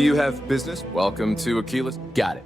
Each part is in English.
Do you have business? Welcome to Aquila's. Got it.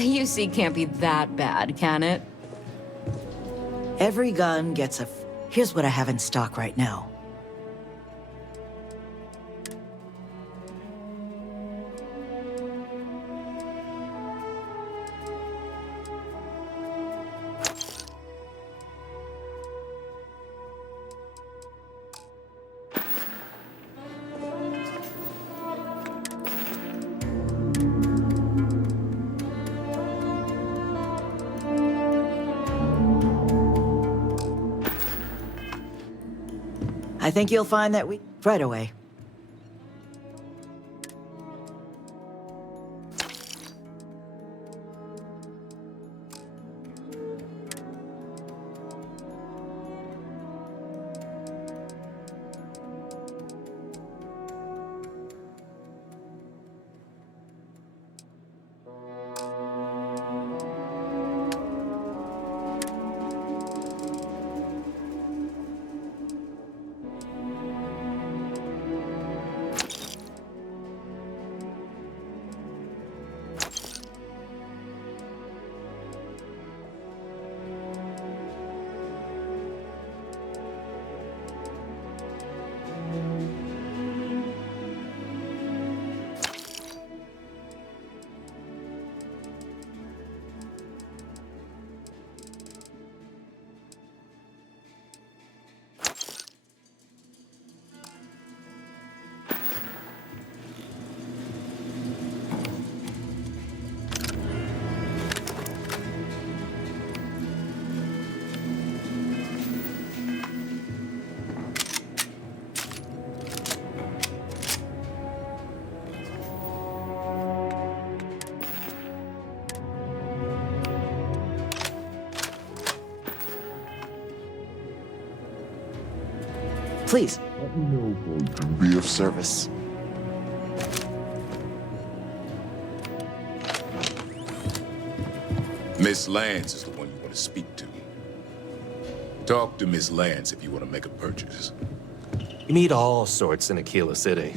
The UC can't be that bad, can it? Every gun gets a... Here's what I have in stock right now. I think you'll find that we... Right away. Please. Let me know if I can be of service. Miss Lance is the one you want to speak to. Talk to Miss Lance if you want to make a purchase. You meet all sorts in Aquila City.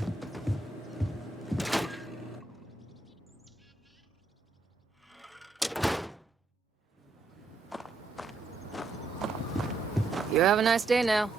You have a nice day now.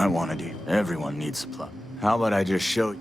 I want to do. Everyone needs supply. How about I just show you?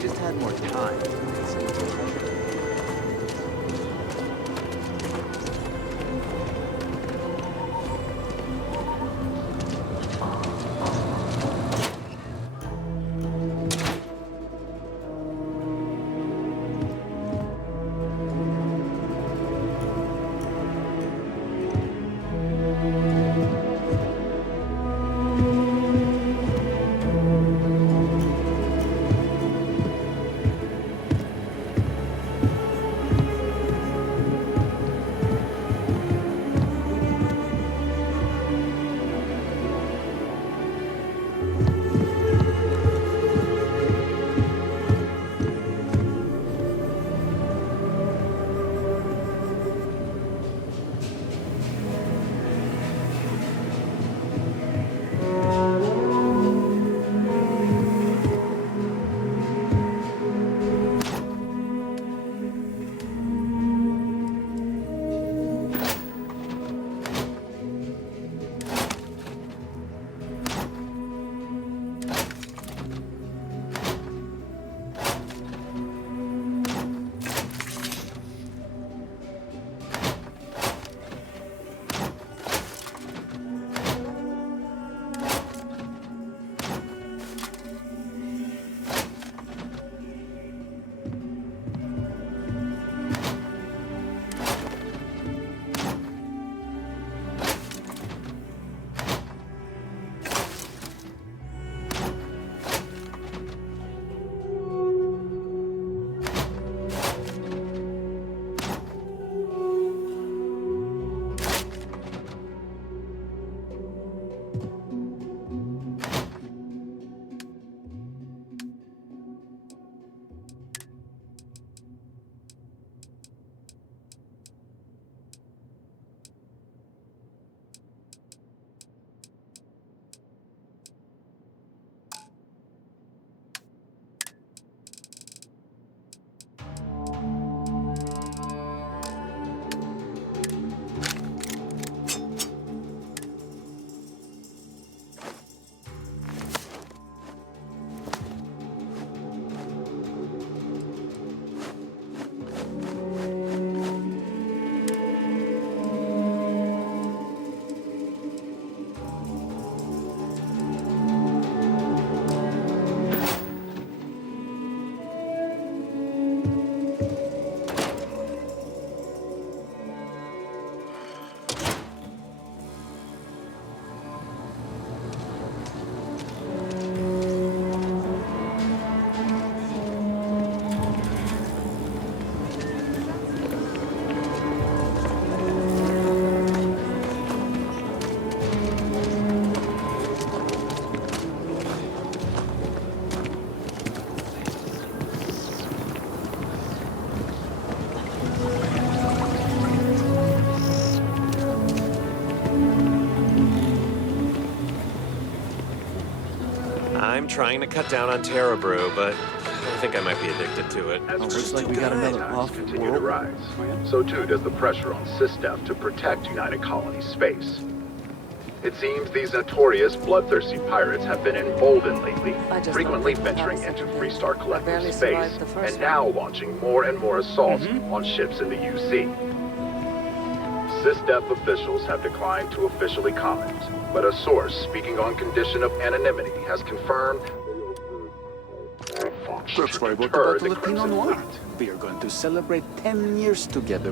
just had more time. I'm trying to cut down on Terra Brew, but I think I might be addicted to it. Looks like we got another off Continue to rise. So too does the pressure on SysDef to protect United Colony space. It seems these notorious bloodthirsty pirates have been emboldened lately, frequently venturing into Freestar Collective space, and now launching more and more assaults on ships in the UC. SysDef officials have declined to officially comment, but a source speaking on condition of anonymity has confirmed That's why I bought the bottle of Pinot Noir. We are going to celebrate 10 years together.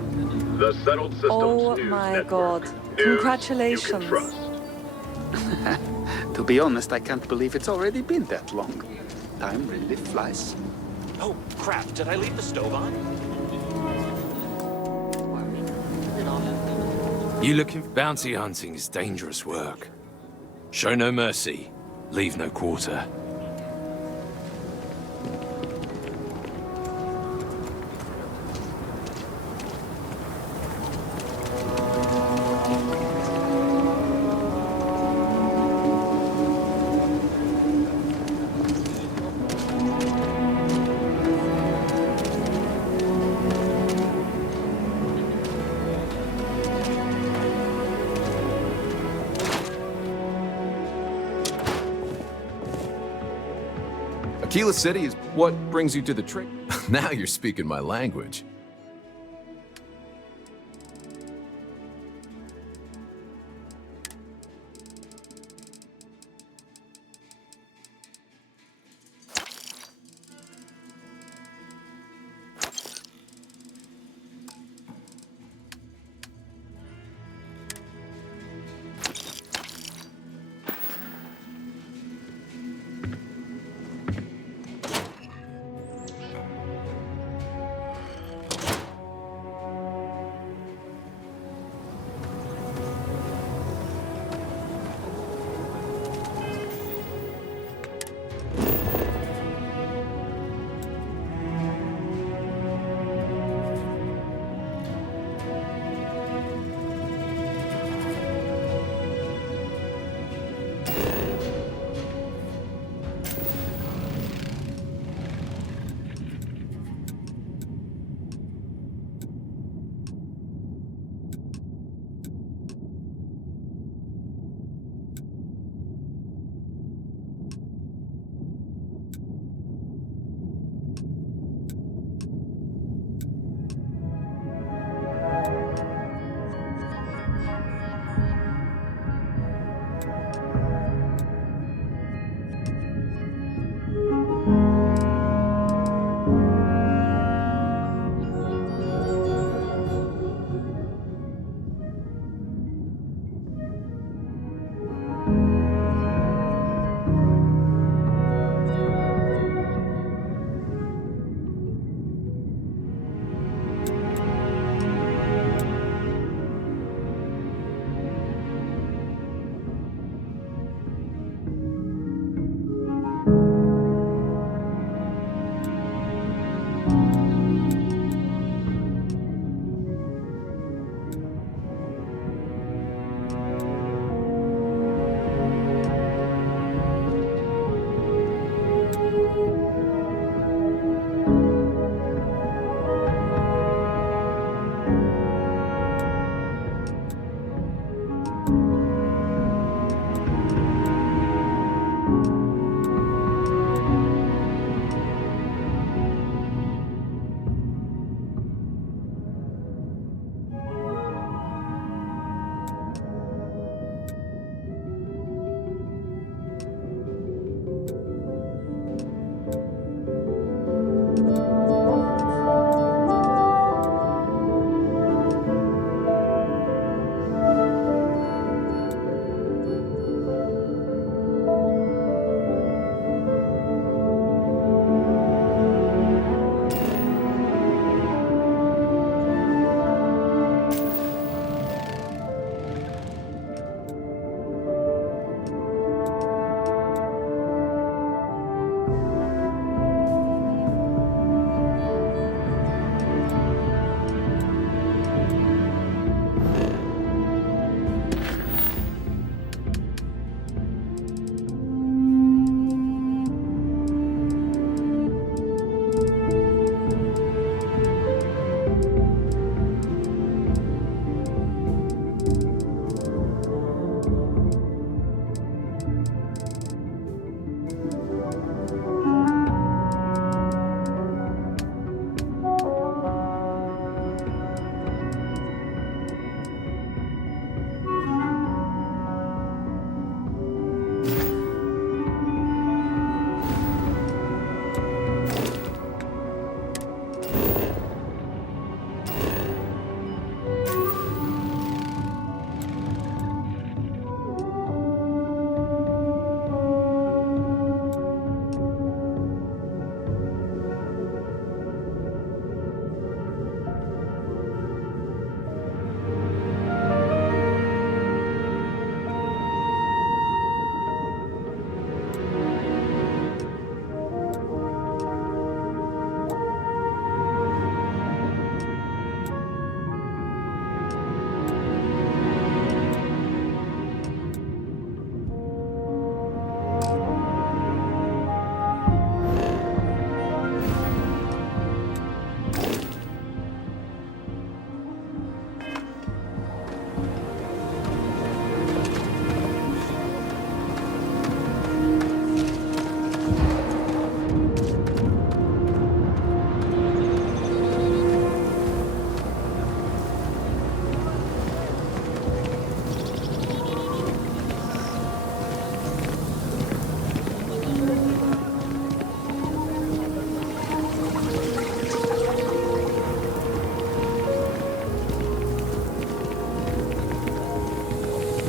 The Settled Systems Oh News my Network. God. News Congratulations. you can trust. To be honest, I can't believe it's already been that long. Time really flies. Oh, crap. Did I leave the stove on? You looking for bounty hunting is dangerous work. Show no mercy, leave no quarter. Aquila City is what brings you to the trade. Now you're speaking my language.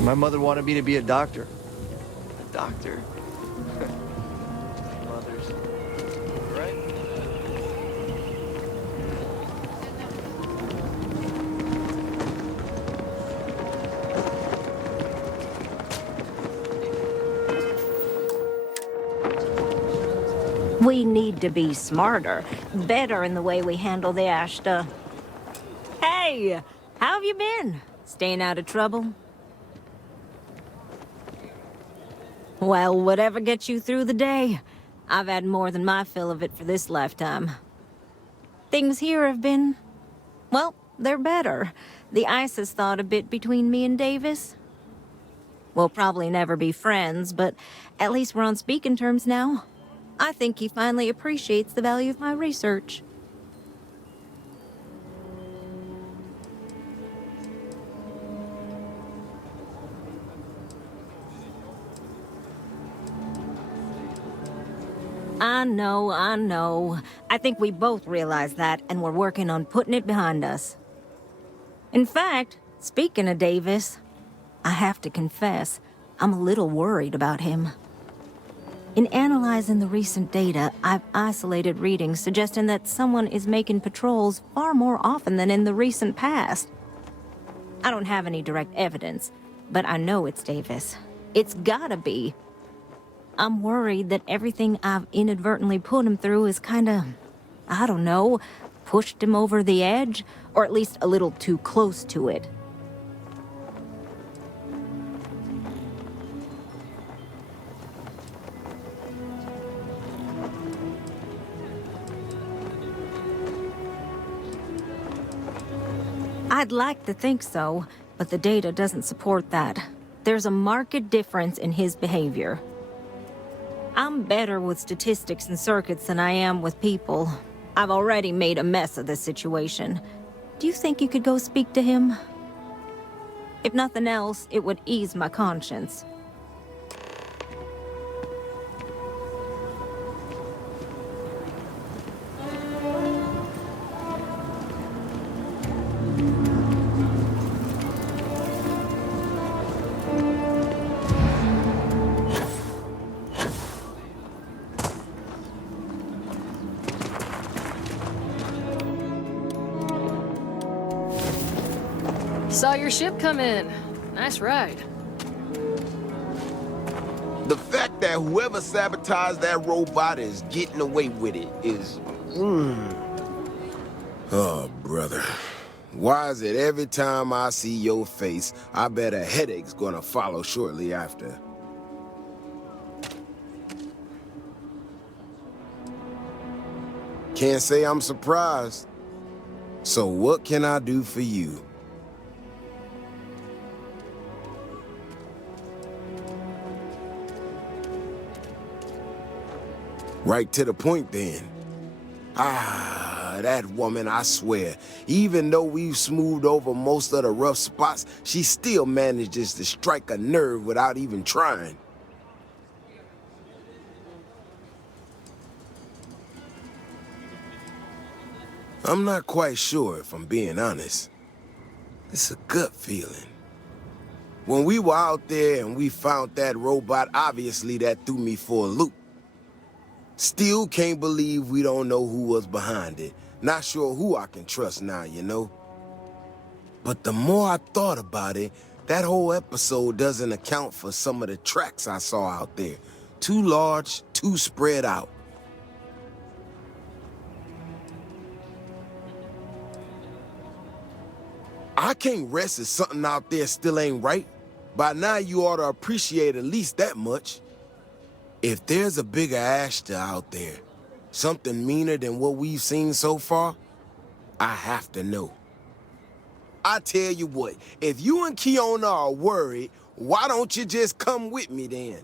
My mother wanted me to be a doctor. A doctor? Mothers. Right? We need to be smarter, better in the way we handle the Ashta. Hey, how have you been? Staying out of trouble? Well, whatever gets you through the day. I've had more than my fill of it for this lifetime. Things here have been... well, they're better. The ice has thawed a bit between me and Davis. We'll probably never be friends, but at least we're on speaking terms now. I think he finally appreciates the value of my research. I know. I think we both realize that, and we're working on putting it behind us. In fact, speaking of Davis, I have to confess, I'm a little worried about him. In analyzing the recent data, I've isolated readings suggesting that someone is making patrols far more often than in the recent past. I don't have any direct evidence, but I know it's Davis. It's gotta be. I'm worried that everything I've inadvertently put him through is kinda, I don't know, pushed him over the edge, or at least a little too close to it. I'd like to think so, but the data doesn't support that. There's a marked difference in his behavior. I'm better with statistics and circuits than I am with people. I've already made a mess of this situation. Do you think you could go speak to him? If nothing else, it would ease my conscience. Saw your ship come in. Nice ride. The fact that whoever sabotaged that robot is getting away with it is... Oh, brother. Why is it every time I see your face, I bet a headache's gonna follow shortly after? Can't say I'm surprised. So what can I do for you? Right to the point, then. Ah, that woman, I swear. Even though we've smoothed over most of the rough spots, she still manages to strike a nerve without even trying. I'm not quite sure, if I'm being honest. It's a gut feeling. When we were out there and we found that robot, obviously that threw me for a loop. Still can't believe we don't know who was behind it. Not sure who I can trust now, you know? But the more I thought about it, that whole episode doesn't account for some of the tracks I saw out there. Too large, too spread out. I can't rest if something out there still ain't right. By now you ought to appreciate at least that much. If there's a bigger Ashta out there, something meaner than what we've seen so far, I have to know. I tell you what, if you and Kiona are worried, why don't you just come with me then?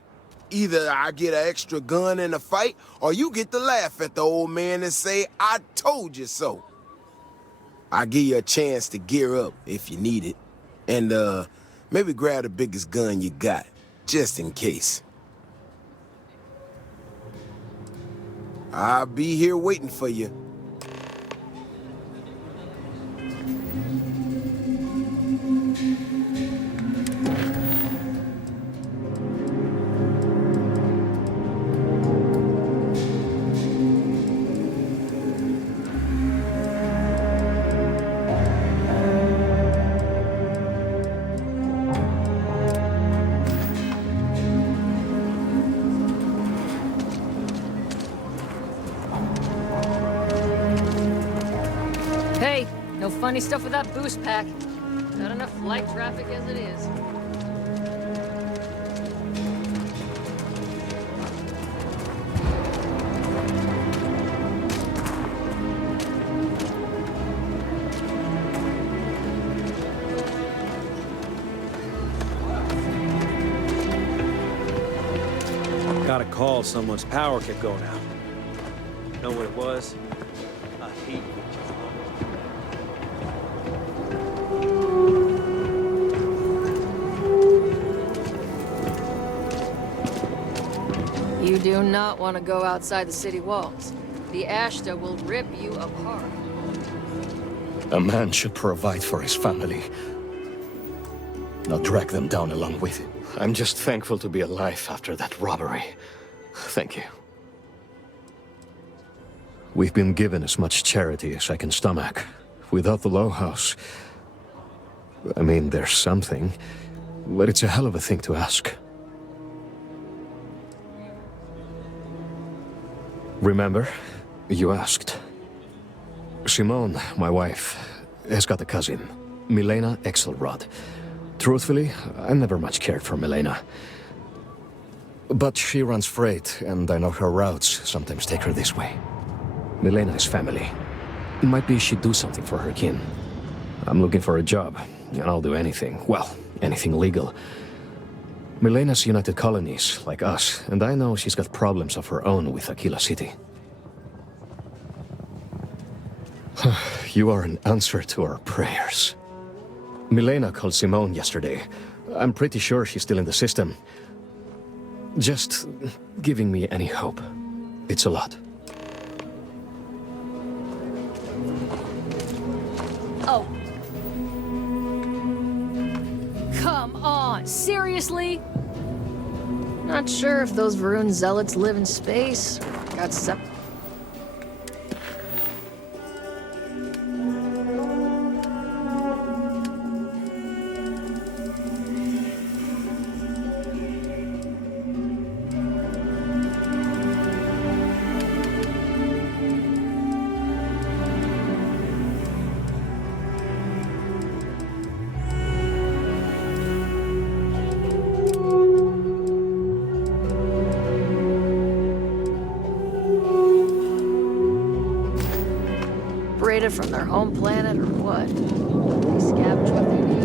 Either I get an extra gun in the fight, or you get to laugh at the old man and say, I told you so. I'll give you a chance to gear up if you need it. And, maybe grab the biggest gun you got, just in case. I'll be here waiting for you. Hey, no funny stuff with that boost pack. Got enough light traffic as it is. Got a call, someone's power kept going out. Know what it was? A heat. You do not want to go outside the city walls. The Ashta will rip you apart. A man should provide for his family, not drag them down along with him. I'm just thankful to be alive after that robbery. Thank you. We've been given as much charity as I can stomach. Without the Low House, I mean, there's something, but it's a hell of a thing to ask. Remember, you asked. Simone, my wife, has got a cousin, Milena Exelrod. Truthfully, I never much cared for Milena. But she runs freight, and I know her routes sometimes take her this way. Milena is family. It might be she'd do something for her kin. I'm looking for a job, and I'll do anything. Well, anything legal. Milena's United Colonies, like us, and I know she's got problems of her own with Aquila City. You are an answer to our prayers. Milena called Simone yesterday. I'm pretty sure she's still in the system. Just giving me any hope. It's a lot. Oh. Come on, seriously? Not sure if those Varun zealots live in space or got separated. From their home planet or what? They scavenge what they need.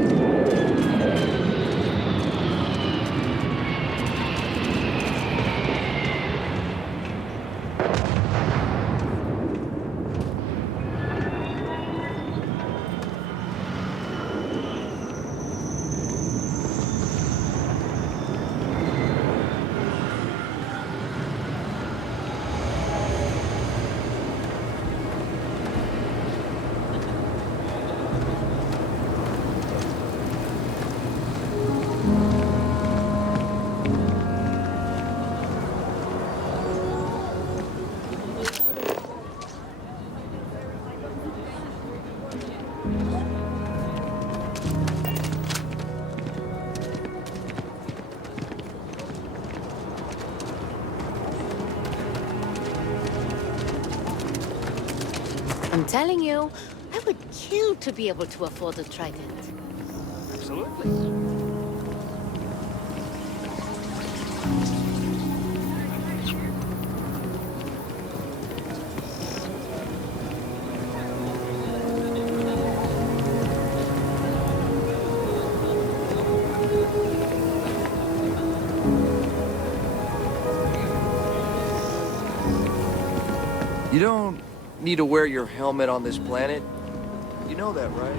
I'm telling you, I would kill to be able to afford a trident. Absolutely. You don't need to wear your helmet on this planet. You know that, right?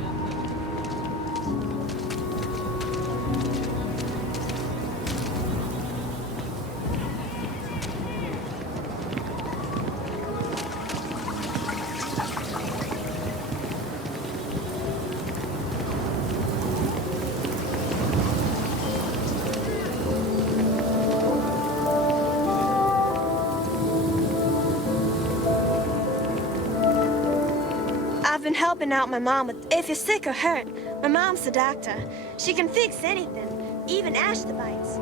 I've been helping out my mom with if you're sick or hurt. My mom's a doctor. She can fix anything, even Ashta bites.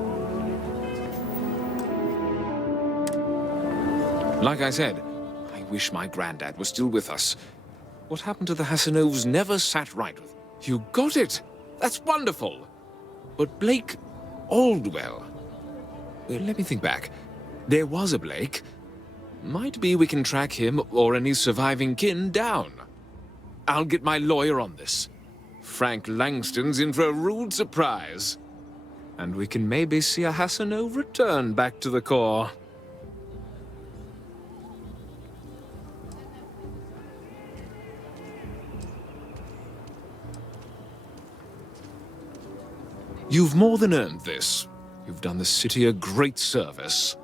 Like I said, I wish my granddad was still with us. What happened to the Hasanovs never sat right with. You got it! That's wonderful! But Blake Aldwell... let me think back. There was a Blake. Might be we can track him or any surviving kin down. I'll get my lawyer on this. Frank Langston's in for a rude surprise. And we can maybe see a Hasanov return back to the core. You've more than earned this. You've done the city a great service.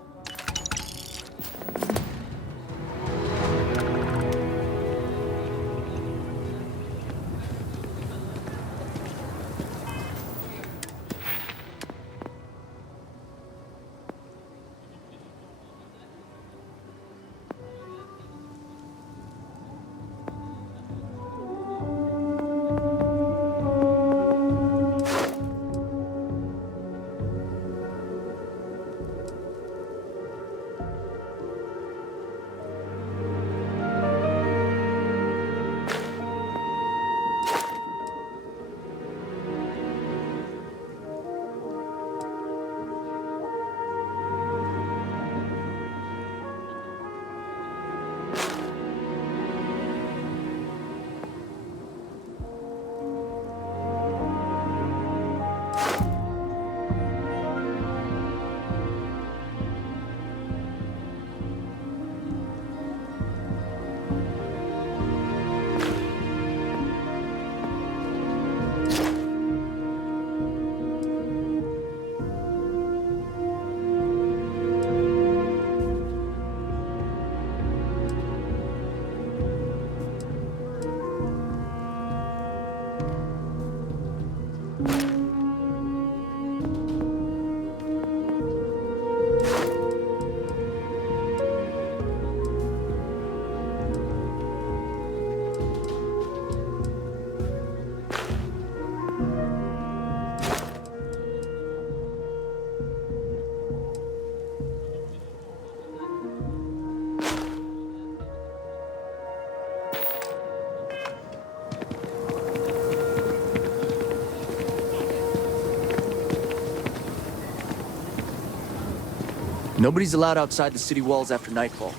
Nobody's allowed outside the city walls after nightfall.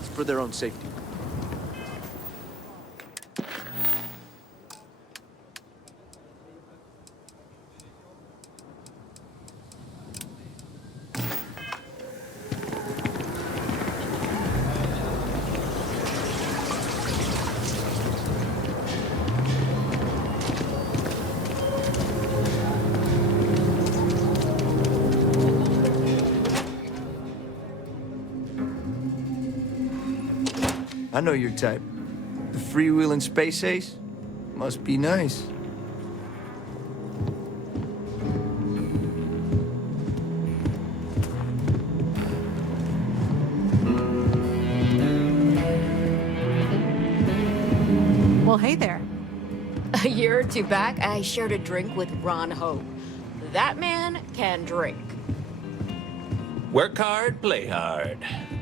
It's for their own safety. I know your type. The freewheeling space ace? Must be nice. Well, hey there. A year or two back, I shared a drink with Ron Hope. That man can drink. Work hard, play hard.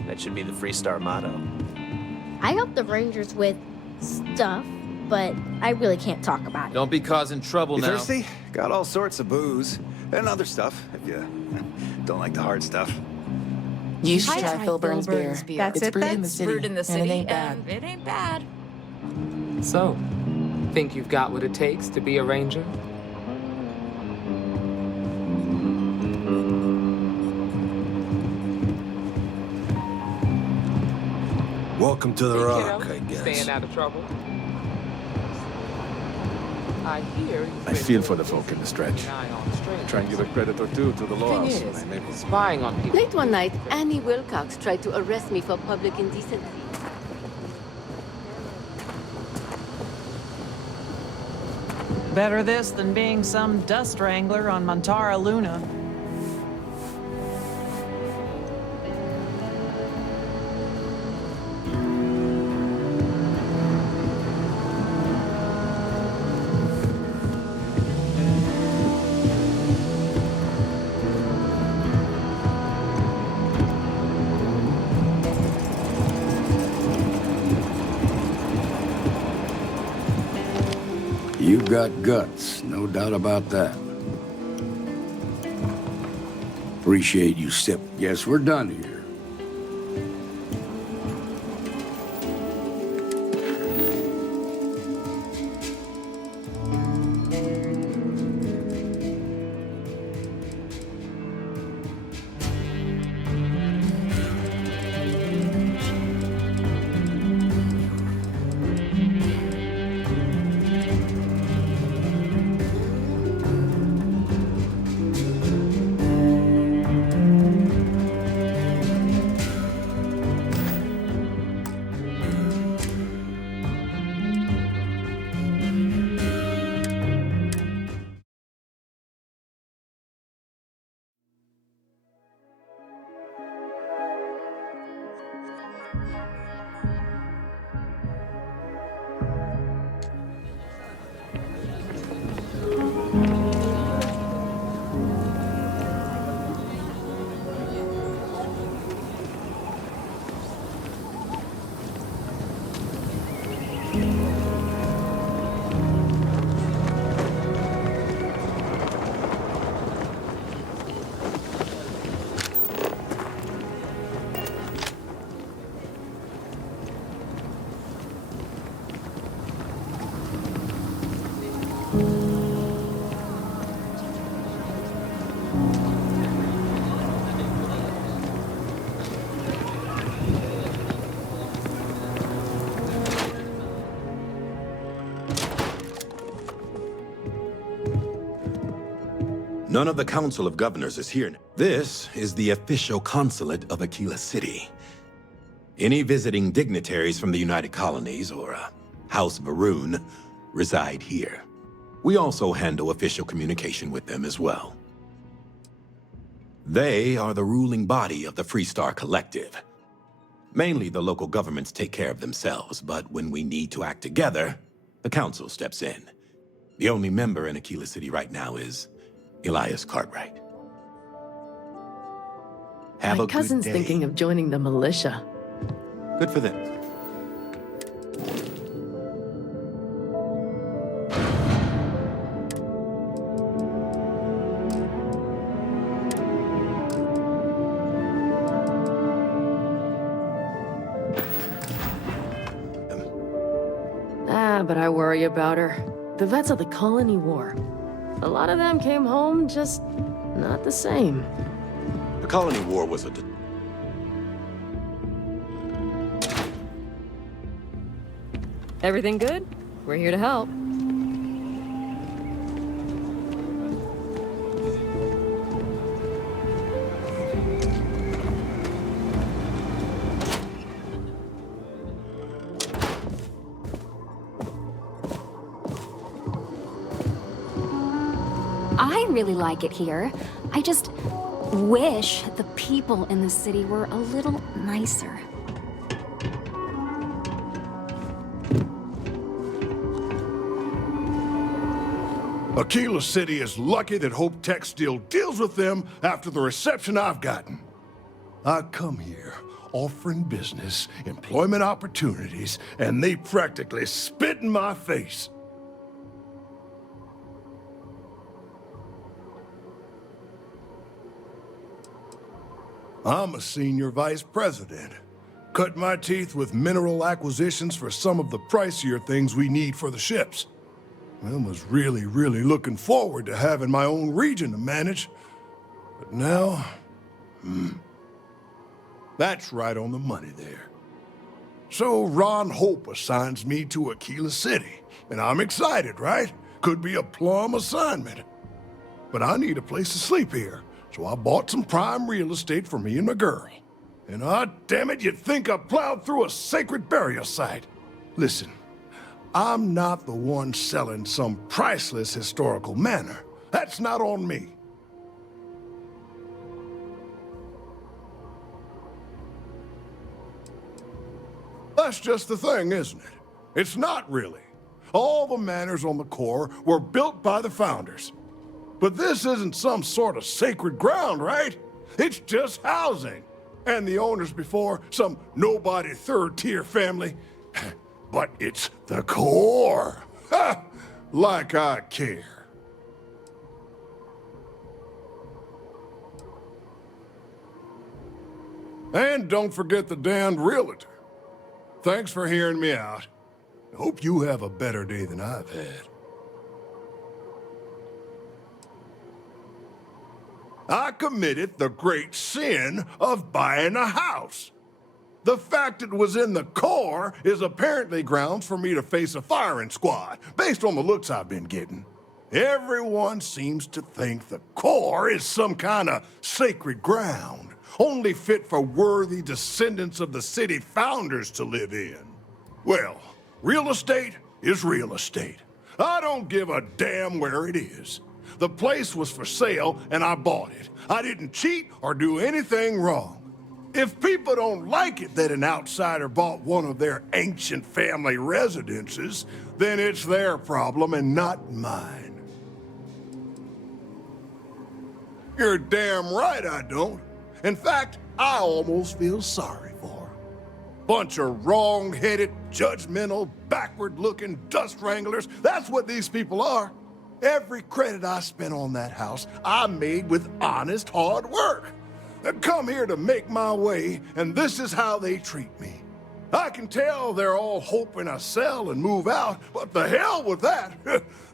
That should be the Freestar motto. I help the Rangers with stuff, but I really can't talk about it. Don't be causing trouble You now. thirsty? Got all sorts of booze. And other stuff, if you don't like the hard stuff. You should try Filburn's beer. That's it's it brewed then? in the city. Brewed in the and city, it ain't bad. and it ain't bad. So, think you've got what it takes to be a ranger? Welcome to the Hey, Rock, kiddo. I guess. Staying out of trouble? I hear I feel for the folk in the stretch. Try and give a credit or two to the law. Thing so is, they maybe spying on people. Late one night, Annie Wilcox tried to arrest me for public indecency. Better this than being some dust wrangler on Montara Luna. You've got guts, no doubt about that. Appreciate you Guess we're done here. None of the Council of Governors is here. This is the official consulate of Aquila City. Any visiting dignitaries from the United Colonies or House Varun reside here. We also handle official communication with them as well. They are the ruling body of the Freestar Collective. Mainly the local governments take care of themselves, but when we need to act together, the Council steps in. The only member in Aquila City right now is Elias Cartwright. Have My a good cousin's day. thinking of joining the militia. Good for them. But I worry about her. The vets of the Colony War. A lot of them came home just not the same. The Colony War was a... Everything good? We're here to help. I really like it here. I just wish the people in the city were a little nicer. Aquila City is lucky that Hope Tech still deals with them after the reception I've gotten. I come here offering business, employment opportunities, and they practically spit in my face. I'm a senior vice president. Cut my teeth with mineral acquisitions for some of the pricier things we need for the ships. I was really looking forward to having my own region to manage. But now, that's right on the money there. So Ron Hope assigns me to Aquila City, and I'm excited, right? Could be a plum assignment. But I need a place to sleep here, so I bought some prime real estate for me and my girl. And damn it, you'd think I plowed through a sacred burial site. Listen, I'm not the one selling some priceless historical manor. That's not on me. That's just the thing, isn't it? It's not really. All the manors on the core were built by the founders. But this isn't some sort of sacred ground, right? It's just housing. And the owners before, some nobody third-tier family. But it's the core. Ha! Like I care. And don't forget the damned realtor. Thanks for hearing me out. Hope you have a better day than I've had. I committed the great sin of buying a house. The fact it was in the core is apparently grounds for me to face a firing squad, based on the looks I've been getting. Everyone seems to think the core is some kind of sacred ground, only fit for worthy descendants of the city founders to live in. Well, real estate is real estate. I don't give a damn where it is. The place was for sale, and I bought it. I didn't cheat or do anything wrong. If people don't like it that an outsider bought one of their ancient family residences, then it's their problem and not mine. You're damn right I don't. In fact, I almost feel sorry for her. Bunch of wrong-headed, judgmental, backward-looking dust wranglers. That's what these people are. Every credit I spent on that house, I made with honest, hard work. They come here to make my way, and this is how they treat me. I can tell they're all hoping I sell and move out, but the hell with that.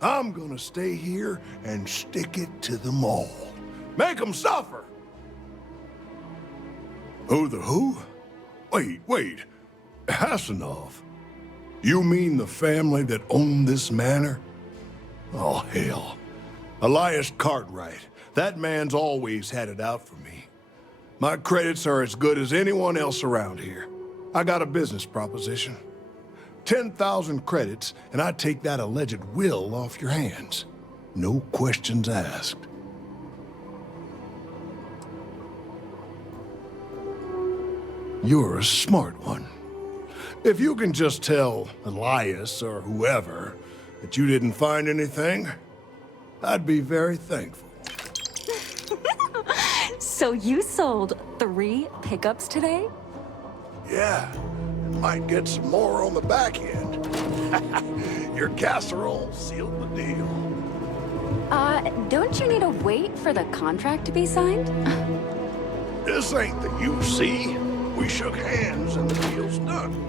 I'm gonna stay here and stick it to them all. Make them suffer. Who the who? Wait. Hassanov. You mean the family that owned this manor? Oh, hell. Elias Cartwright. That man's always had it out for me. My credits are as good as anyone else around here. I got a business proposition. 10,000 credits, and I take that alleged will off your hands. No questions asked. You're a smart one. If you can just tell Elias or whoever that you didn't find anything, I'd be very thankful. So you sold 3 pickups today? Yeah, might get some more on the back end. Your casserole sealed the deal. Don't you need to wait for the contract to be signed? This ain't the UC. We shook hands and the deal's done.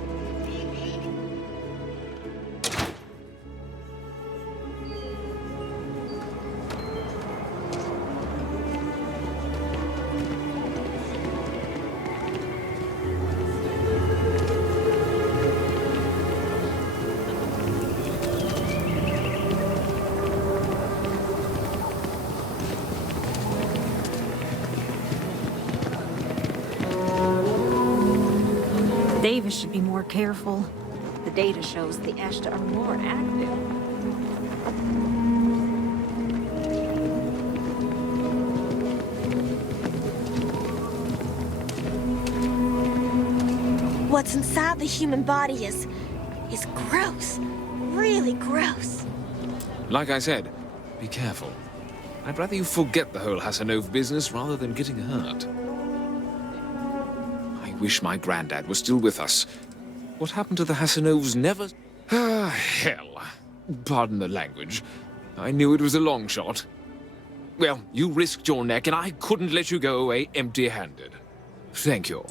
Davis should be more careful. The data shows the Ashta are more active. What's inside the human body is gross. Really gross. Like I said, be careful. I'd rather you forget the whole Hassanov business rather than getting hurt. I wish my granddad was still with us. What happened to the Hassanovs never... Ah, hell. Pardon the language. I knew it was a long shot. Well, you risked your neck, and I couldn't let you go away empty-handed. Thank you.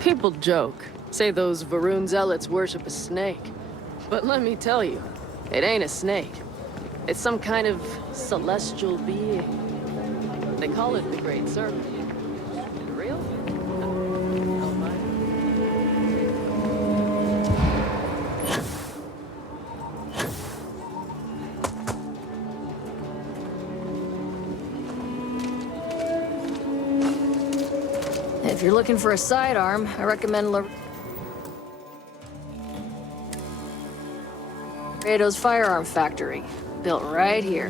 People joke, say those Varun zealots worship a snake. But let me tell you, it ain't a snake. It's some kind of celestial being. They call it the Great Serpent. Real? If you're looking for a sidearm, I recommend Laredo's Firearm Factory, built right here.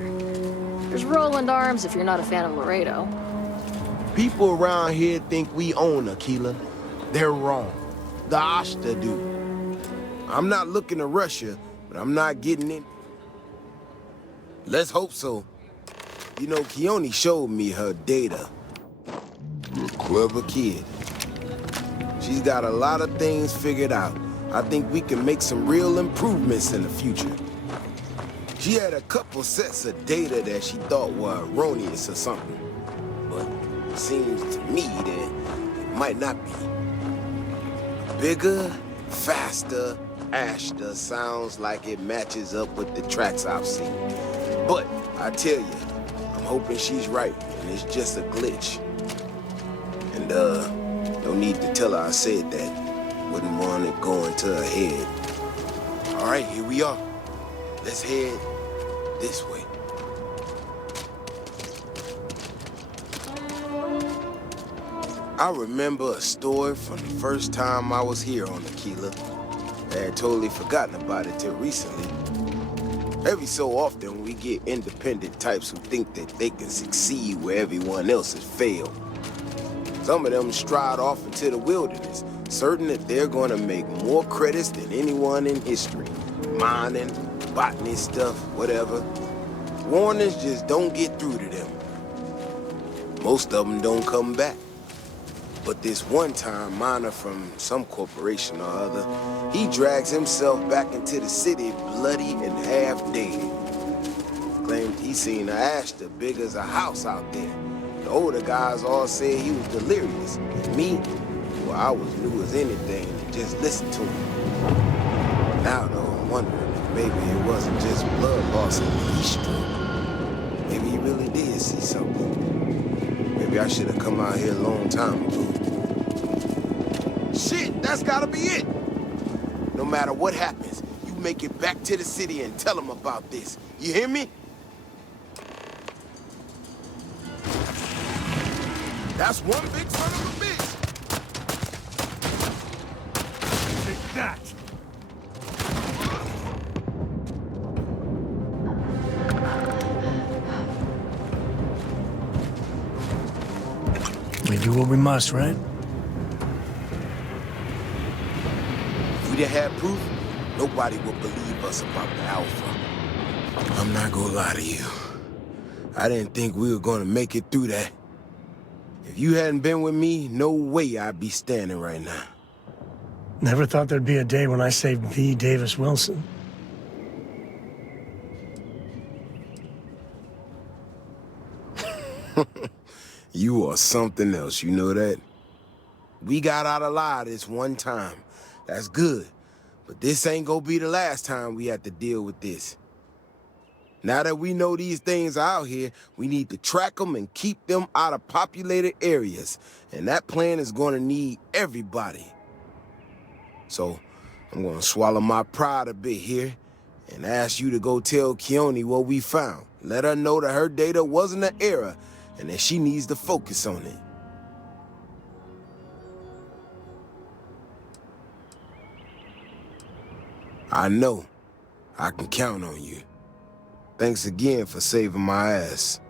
There's Roland Arms if you're not a fan of Laredo. People around here think we own Aquila. They're wrong. The Ashta do. I'm not looking to rush you, but I'm not getting in. Let's hope so. You know, Keone showed me her data. Clever kid. She's got a lot of things figured out. I think we can make some real improvements in the future. She had a couple sets of data that she thought were erroneous or something. But it seems to me that it might not be. Bigger, faster, Ashta sounds like it matches up with the tracks I've seen. But I tell you, I'm hoping she's right, and it's just a glitch. And, no need to tell her I said that. Wouldn't want it going to her head. All right, here we are. Let's head this way. I remember a story from the first time I was here on Aquila. I had totally forgotten about it till recently. Every so often, we get independent types who think that they can succeed where everyone else has failed. Some of them stride off into the wilderness, certain that they're going to make more credits than anyone in history. Mining, botany stuff, whatever. Warnings just don't get through to them. Most of them don't come back. But this one-time miner from some corporation or other, he drags himself back into the city bloody and half dead. Claimed he seen an Ashta big as a house out there. The older guys all said he was delirious. And me, well, I was new as anything and just listened to him. Now, though, I'm wondering if maybe it wasn't just blood loss and heat stroke. Maybe he really did see something. Maybe I should have come out here a long time ago. Shit, that's gotta be it! No matter what happens, you make it back to the city and tell them about this. You hear me? That's one big son of a bitch! Take that! We do what we must, right? If we didn't have proof, nobody would believe us about the Alpha. I'm not gonna lie to you. I didn't think we were gonna make it through that. If you hadn't been with me, no way I'd be standing right now. Never thought there'd be a day when I saved V. Davis Wilson. You are something else, you know that? We got out alive this one time. That's good. But this ain't gonna be the last time we have to deal with this. Now that we know these things are out here, we need to track them and keep them out of populated areas. And that plan is gonna need everybody. So, I'm gonna swallow my pride a bit here and ask you to go tell Keone what we found. Let her know that her data wasn't an error and that she needs to focus on it. I know. I can count on you. Thanks again for saving my ass.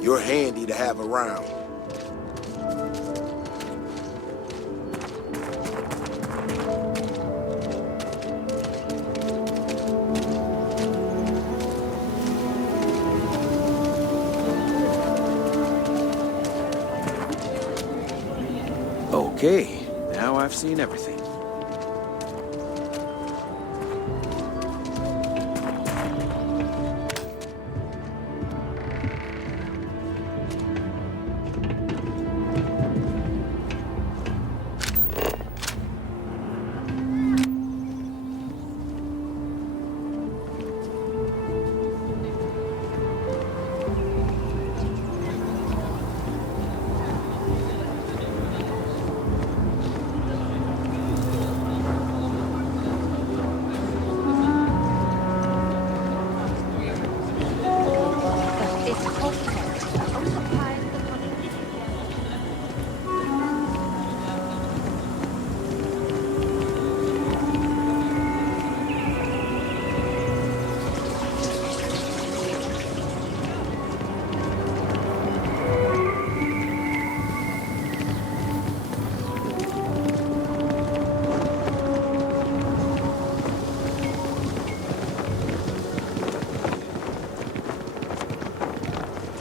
You're handy to have around. Okay, now I've seen everything.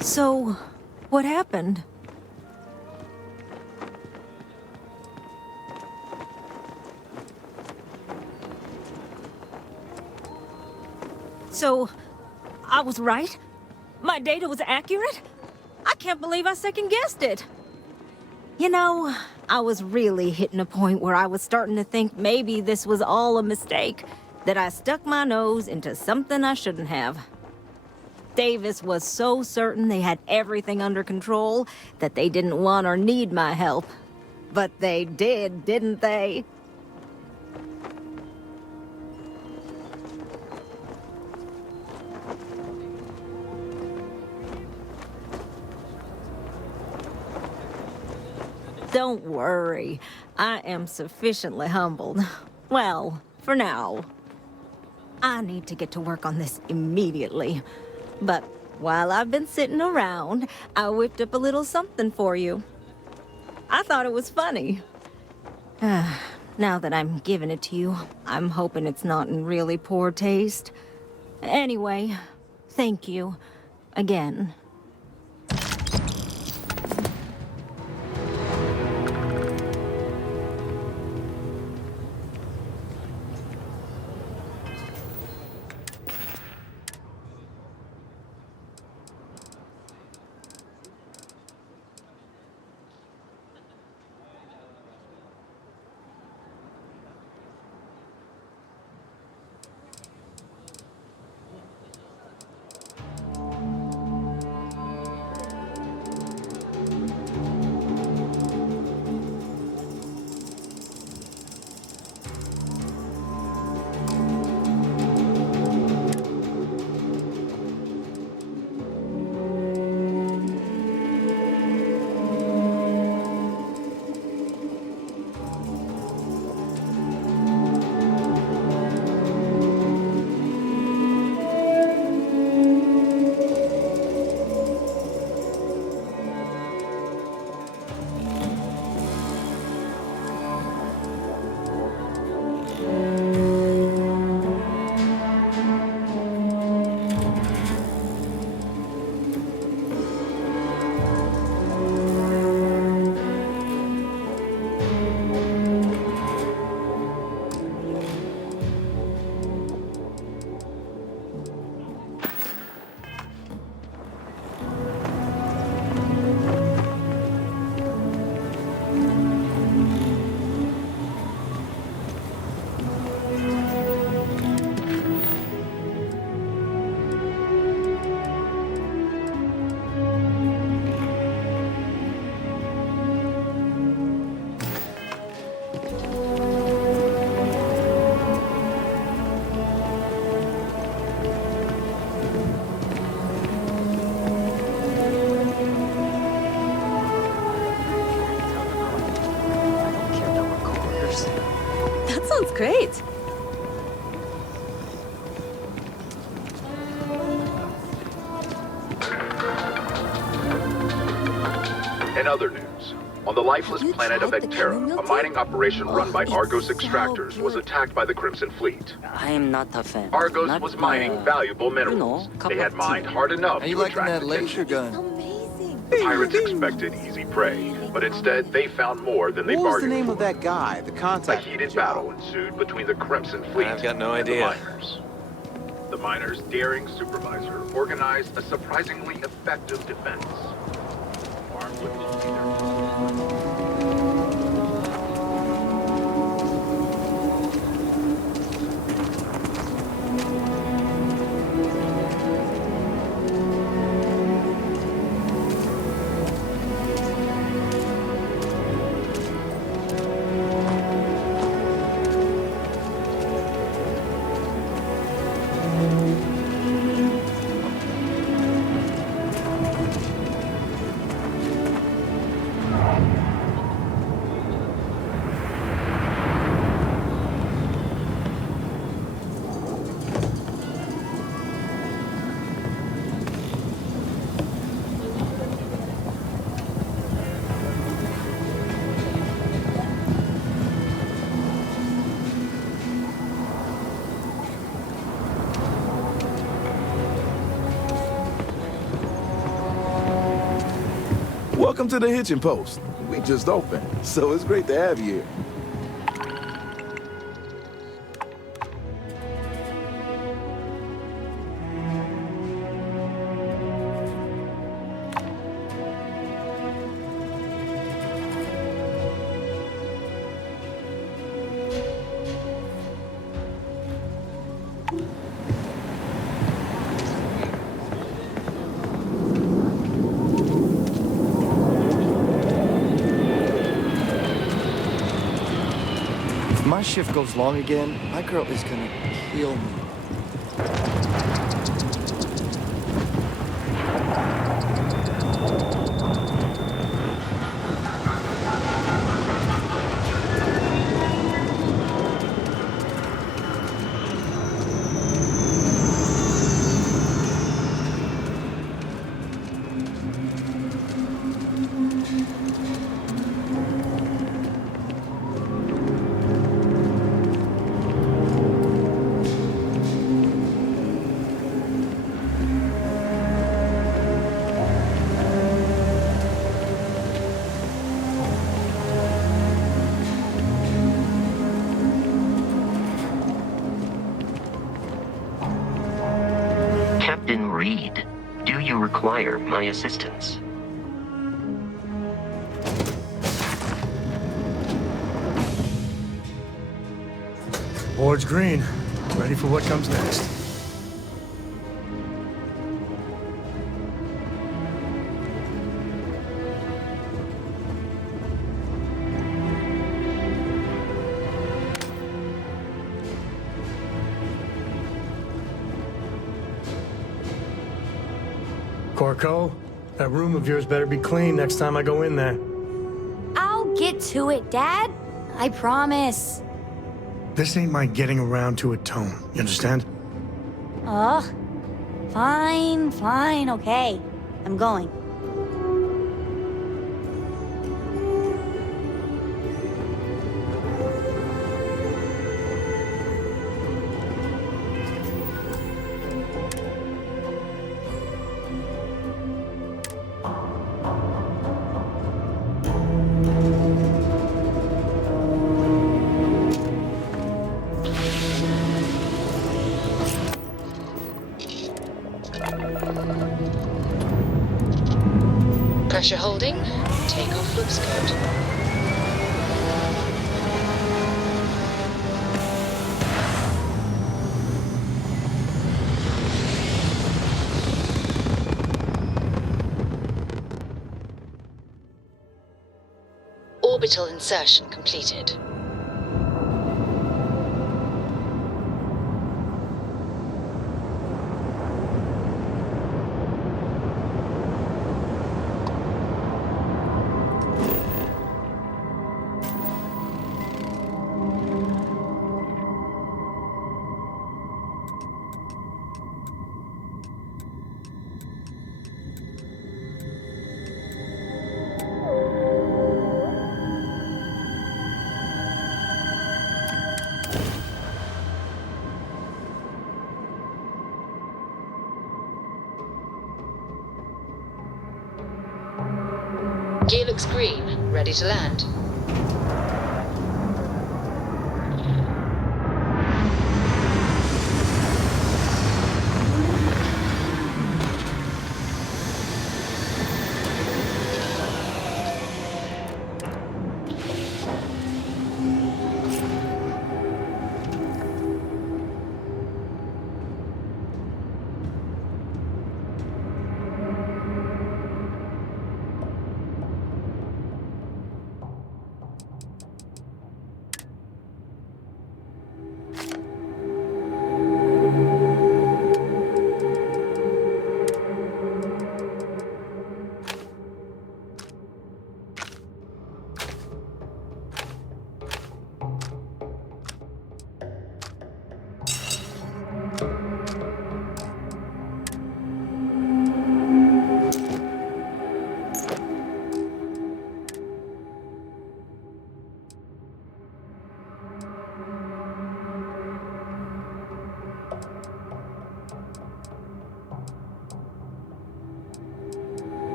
So, what happened? So, I was right? My data was accurate? I can't believe I second-guessed it. You know, I was really hitting a point where I was starting to think maybe this was all a mistake, that I stuck my nose into something I shouldn't have. Davis was so certain they had everything under control that they didn't want or need my help. But they did, didn't they? Don't worry. I am sufficiently humbled. Well, for now. I need to get to work on this immediately. But while I've been sitting around, I whipped up a little something for you. I thought it was funny. Now that I'm giving it to you, I'm hoping it's not in really poor taste. Anyway, thank you. Again. In other news, on the lifeless planet of Ecterra, a mining operation run by Argos extractors was attacked by the Crimson Fleet. I am not a fan. Argos Not was my, mining valuable minerals. cup They had of mined tea. hard enough How you to liking attract that laser attention. gun? The pirates expected easy prey, but instead they found more than they What was the bargained name for. of that guy, the A contact? heated battle ensued between the Crimson Fleet I've got no and idea. the miners. The miners' daring supervisor organized a surprisingly effective defense. Armed with Welcome to the Hitching Post. We just opened, so it's great to have you here. If my shift goes long again, my girl is gonna kill me. Captain Reed, do you require my assistance? Board's green. Ready for what comes next. Corco, that room of yours better be clean next time I go in there. I'll get to it, Dad. I promise. This ain't my getting around to a tone. You understand? Ugh. Fine, okay. I'm going. Pressure holding. Takeoff looks good. Orbital insertion completed. Gear looks green. Ready to land.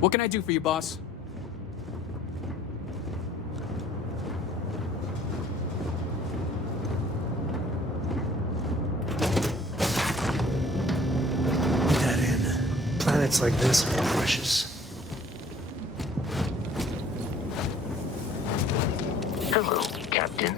What can I do for you, boss? That in. Planets like this are precious. Hello, Captain.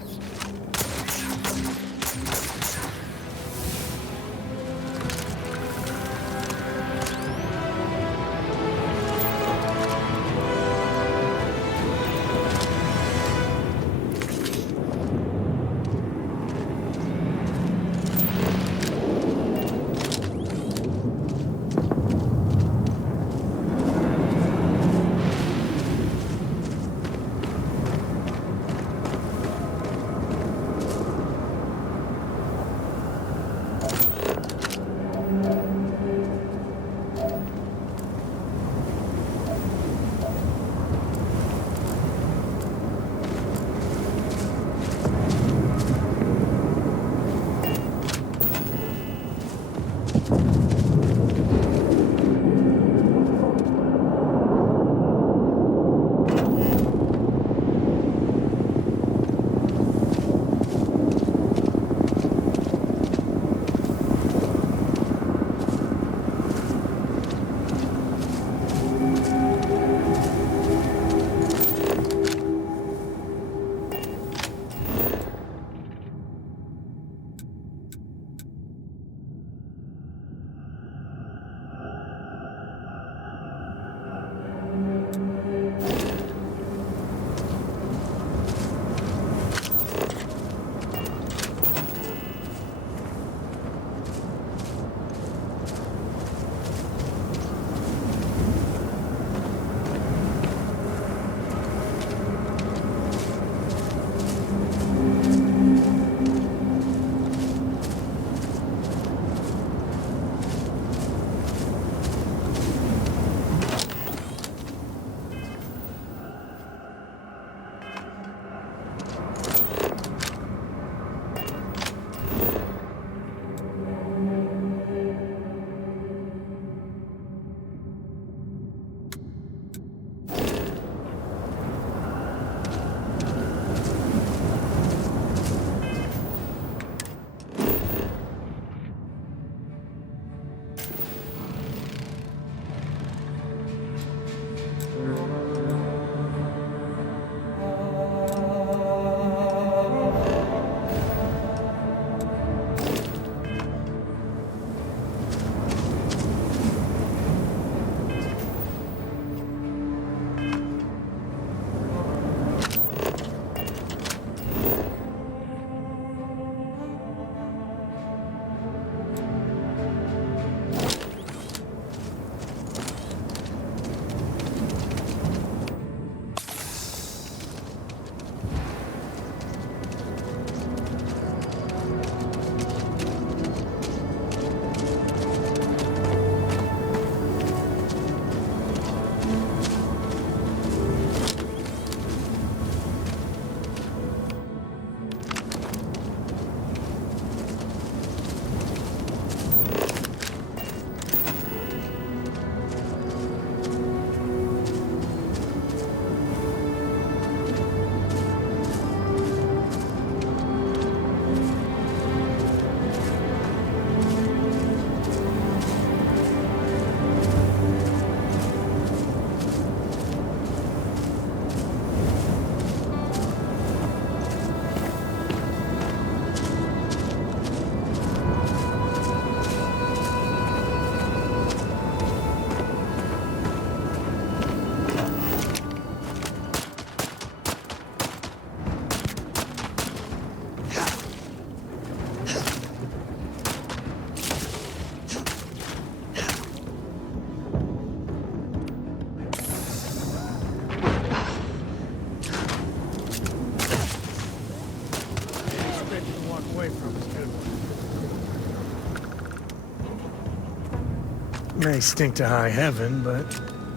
May stink to high heaven, but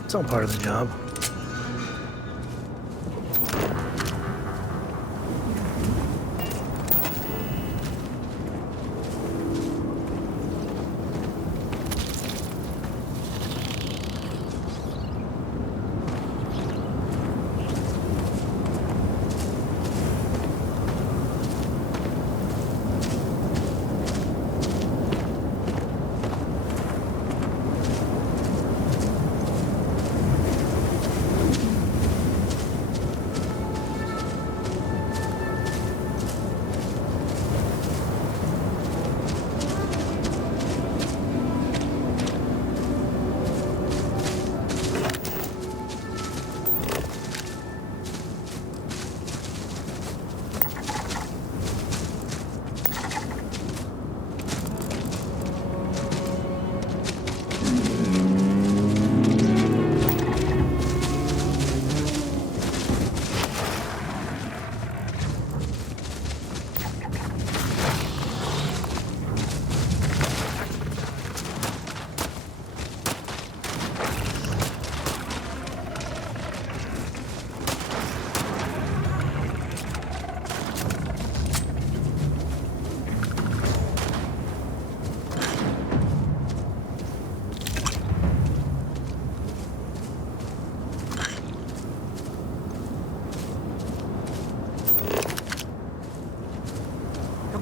it's all part of the job.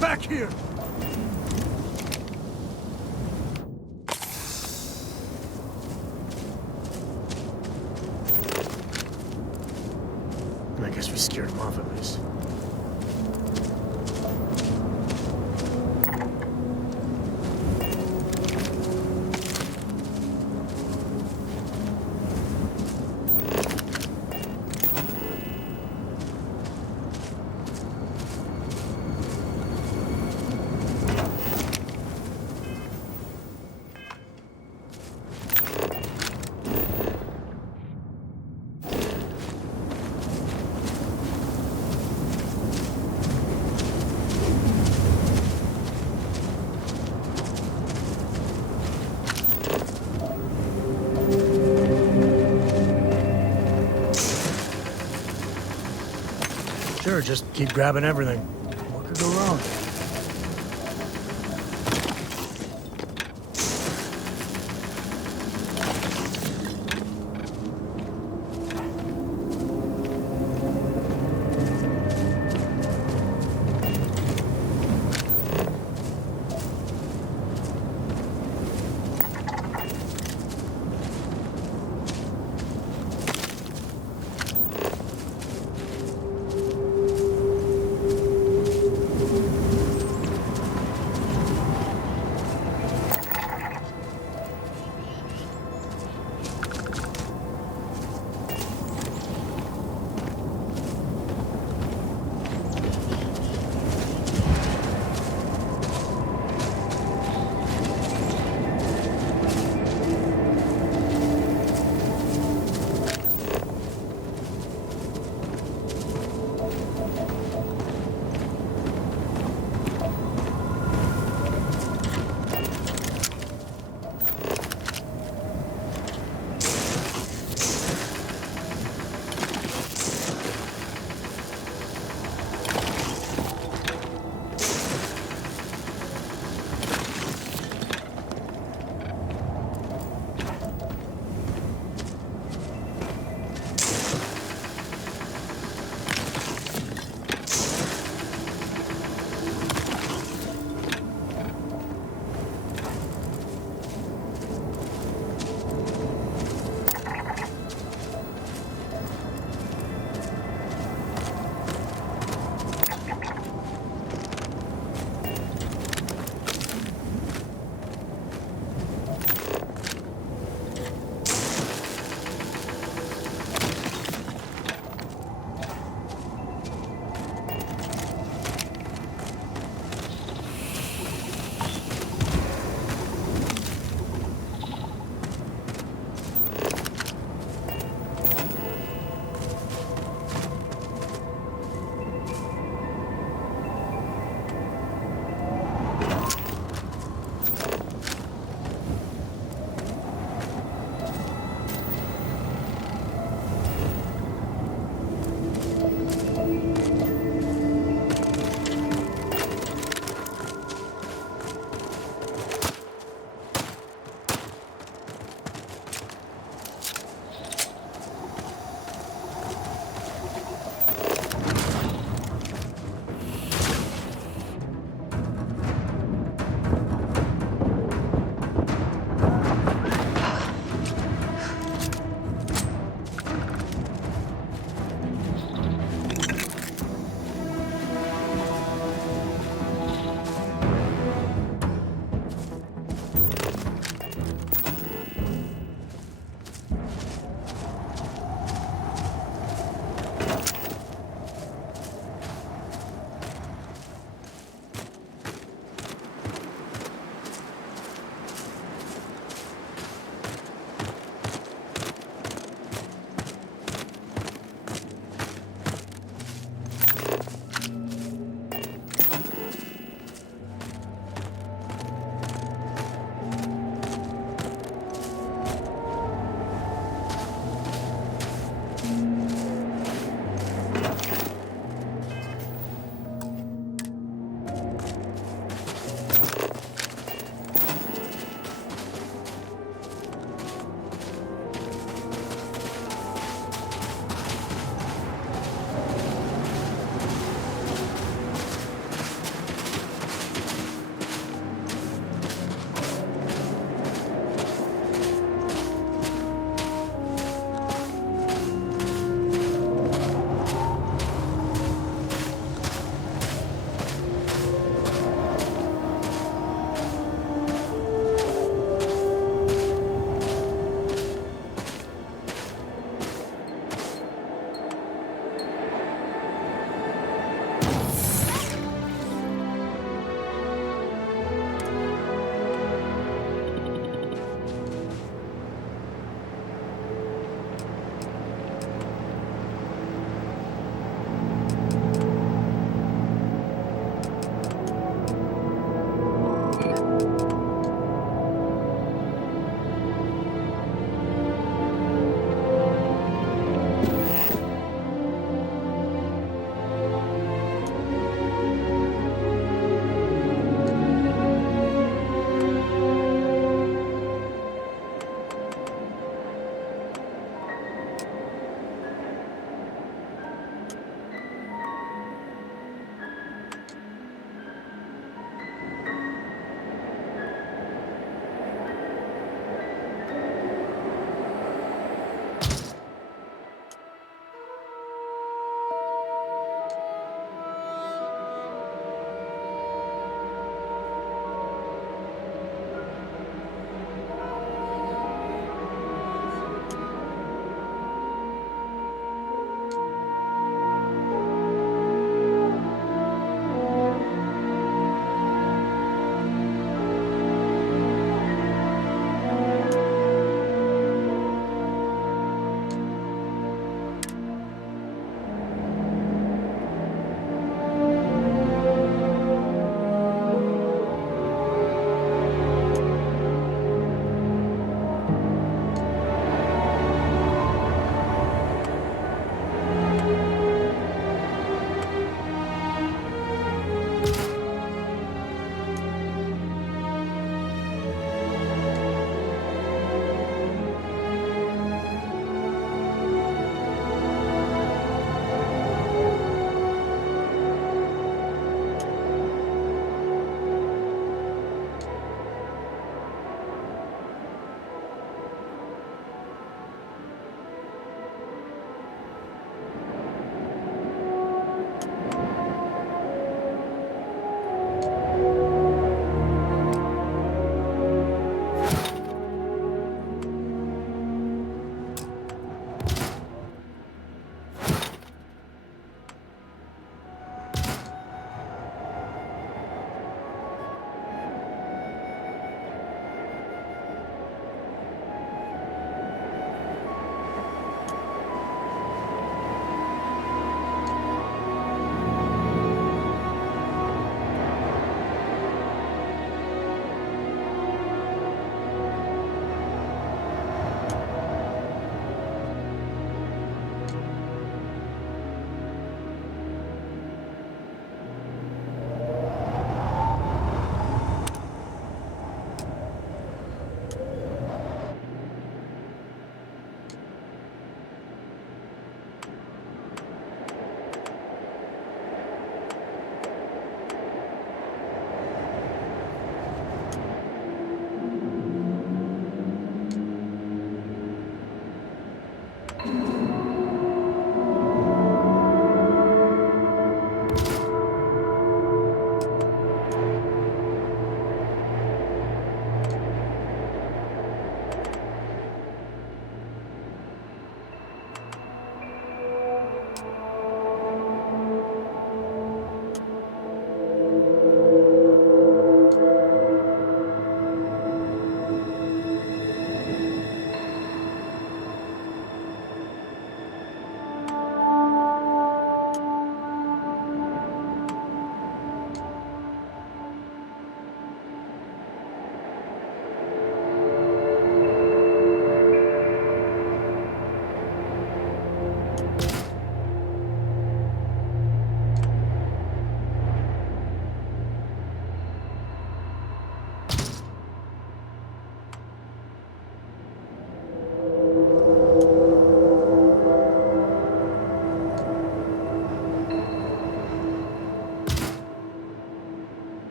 Back here! I guess we scared him off at least. Sure, just keep grabbing everything. What could go wrong?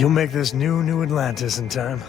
You'll make this new Atlantis in time.